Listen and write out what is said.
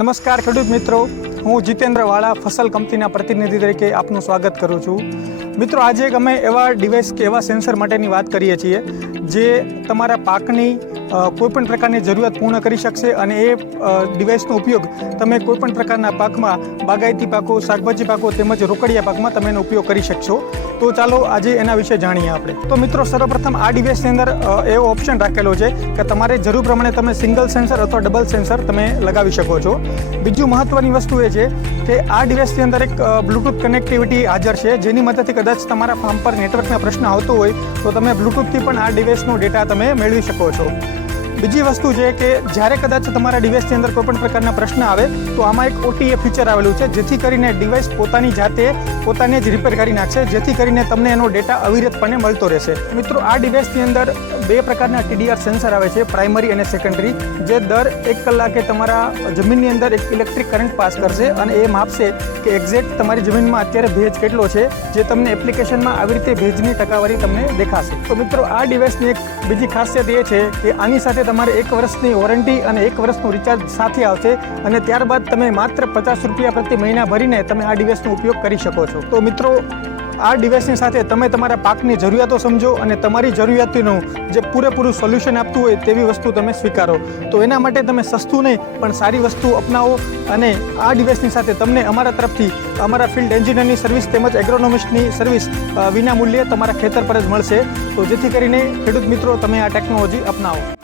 નમસ્કાર ખેડૂત મિત્રો. હું જીતેન્દ્ર વાળા, ફસલ કંપનીના પ્રતિનિધિ તરીકે આપનું સ્વાગત કરું છું. મિત્રો, આજે અમે એવા ડિવાઇસ કે એવા સેન્સર માટેની વાત કરીએ છીએ, જે તમારા પાકની કોઈપણ પ્રકારની જરૂરિયાત પૂર્ણ કરી શકશે અને એ ડિવાઇસનો ઉપયોગ તમે કોઈપણ પ્રકારના પાકમાં, બાગાયતી પાકો, શાકભાજી પાકો તેમજ રોકડિયા પાકમાં તમે એનો ઉપયોગ કરી શકશો. તો ચાલો આજે એના વિશે જાણીએ આપણે. તો મિત્રો, સર્વપ્રથમ આ ડિવાઇસની અંદર એવો ઓપ્શન રાખેલો છે કે તમારે જરૂર પ્રમાણે તમે સિંગલ સેન્સર અથવા ડબલ સેન્સર તમે લગાવી શકો છો. બીજું મહત્વની વસ્તુ એ છે કે આ ડિવાઇસની અંદર એક બ્લૂટૂથ કનેક્ટિવિટી હાજર છે, જેની મદદથી કદાચ તમારા ફાર્મ પર નેટવર્કના પ્રશ્ન આવતો હોય, તો તમે બ્લૂટૂથથી પણ આ ડિવાઇસનો ડેટા તમે મેળવી શકો છો. બીજી વસ્તુ છે કે જ્યારે કદાચ તમારા ડિવાઇસની અંદર કોઈપણ પ્રકારના પ્રશ્ન આવે, તો આમાં એક ઓટીએ ફીચર આવેલું છે, જેથી કરીને ડિવાઇસ પોતાની જાતે પોતાને જ રિપેર કરી નાખશે, જેથી કરીને તમને એનો ડેટા અવિરતપણે મળતો રહેશે. મિત્રો, આ ડિવાઇસની અંદર બે પ્રકારના ટીડીઆર સેન્સર આવે છે, પ્રાઇમરી અને સેકન્ડરી, જે દર એક કલાકે તમારા જમીનની અંદર એક ઇલેક્ટ્રિક કરંટ પાસ કરશે અને એ માપશે કે એક્ઝેક્ટ તમારી જમીનમાં અત્યારે ભેજ કેટલો છે, જે તમને એપ્લિકેશનમાં આવી રીતે ભેજની ટકાવારી તમને દેખાશે. તો મિત્રો, આ ડિવાઇસની એક બીજી ખાસિયત એ છે કે આની સાથે તમારે એક વર્ષની વોરંટી અને એક વર્ષનું રિચાર્જ સાથે આવશે અને ત્યારબાદ તમે માત્ર પચાસ રૂપિયા પ્રતિ મહિના ભરીને તમે આ ડિવાઇસનો ઉપયોગ કરી શકો છો. તો મિત્રો આ ડિવાઇસની સાથે તમે તમારા પાકની જરૂરિયાતો સમજો અને તમારી જરૂરિયાતનું જે પૂરેપૂરું સોલ્યુશન આપતું હોય તેવી વસ્તુ તમે સ્વીકારો. તો એના માટે તમે સસ્તું નહીં, પણ સારી વસ્તુ અપનાવો અને આ ડિવાઇસની સાથે તમને અમારા તરફથી અમારા ફિલ્ડ એન્જિનિયરની સર્વિસ તેમજ એગ્રોનોમિસ્ટની સર્વિસ વિના મૂલ્યે તમારા ખેતર પર જ મળશે. તો જેથી કરીને ખેડૂત મિત્રો તમે આ ટેકનોલોજી અપનાવો.